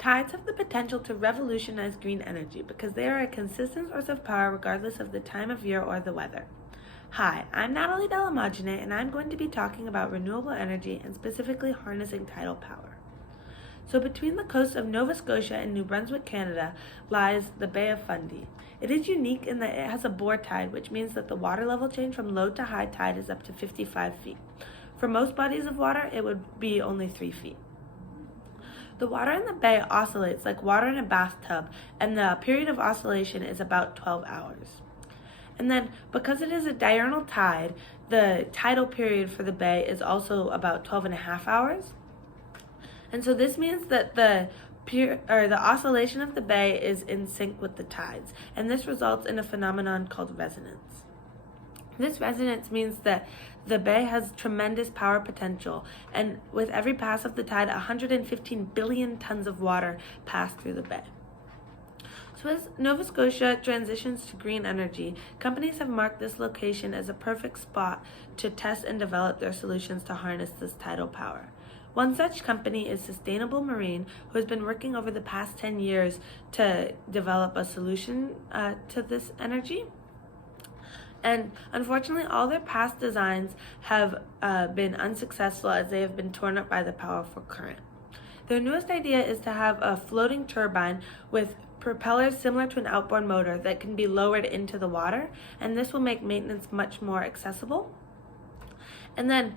Tides have the potential to revolutionize green energy because they are a consistent source of power regardless of the time of year or the weather. Hi, I'm Natalie Dell'Immagine, and I'm going to be talking about renewable energy and specifically harnessing tidal power. So between the coasts of Nova Scotia and New Brunswick, Canada, lies the Bay of Fundy. It is unique in that it has a bore tide, which means that the water level change from low to high tide is up to 55 feet. For most bodies of water, it would be only 3 feet. The water in the bay oscillates like water in a bathtub, and the period of oscillation is about 12 hours. And then, because it is a diurnal tide, the tidal period for the bay is also about 12.5 hours. And so this means that the oscillation of the bay is in sync with the tides, and this results in a phenomenon called resonance. This resonance means that the bay has tremendous power potential, and with every pass of the tide, 115 billion tons of water pass through the bay. So as Nova Scotia transitions to green energy, companies have marked this location as a perfect spot to test and develop their solutions to harness this tidal power. One such company is Sustainable Marine, who has been working over the past 10 years to develop a solution to this energy. And unfortunately, all their past designs have been unsuccessful as they have been torn up by the powerful current. Their newest idea is to have a floating turbine with propellers similar to an outboard motor that can be lowered into the water, and this will make maintenance much more accessible. And then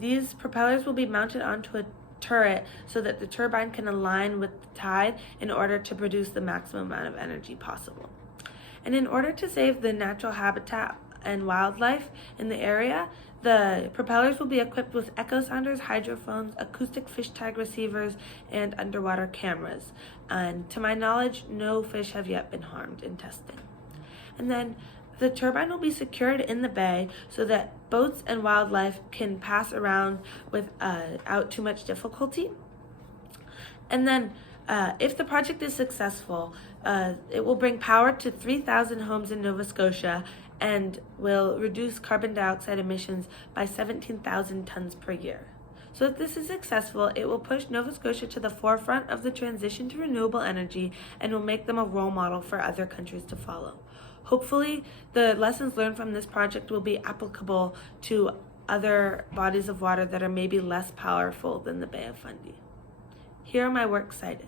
these propellers will be mounted onto a turret so that the turbine can align with the tide in order to produce the maximum amount of energy possible. And in order to save the natural habitat and wildlife in the area, the propellers will be equipped with echo sounders, hydrophones, acoustic fish tag receivers, and underwater cameras. And to my knowledge, no fish have yet been harmed in testing. And then the turbine will be secured in the bay so that boats and wildlife can pass around without too much difficulty. And then if the project is successful, it will bring power to 3,000 homes in Nova Scotia and will reduce carbon dioxide emissions by 17,000 tons per year. So if this is successful, it will push Nova Scotia to the forefront of the transition to renewable energy and will make them a role model for other countries to follow. Hopefully, the lessons learned from this project will be applicable to other bodies of water that are maybe less powerful than the Bay of Fundy. Here are my works cited.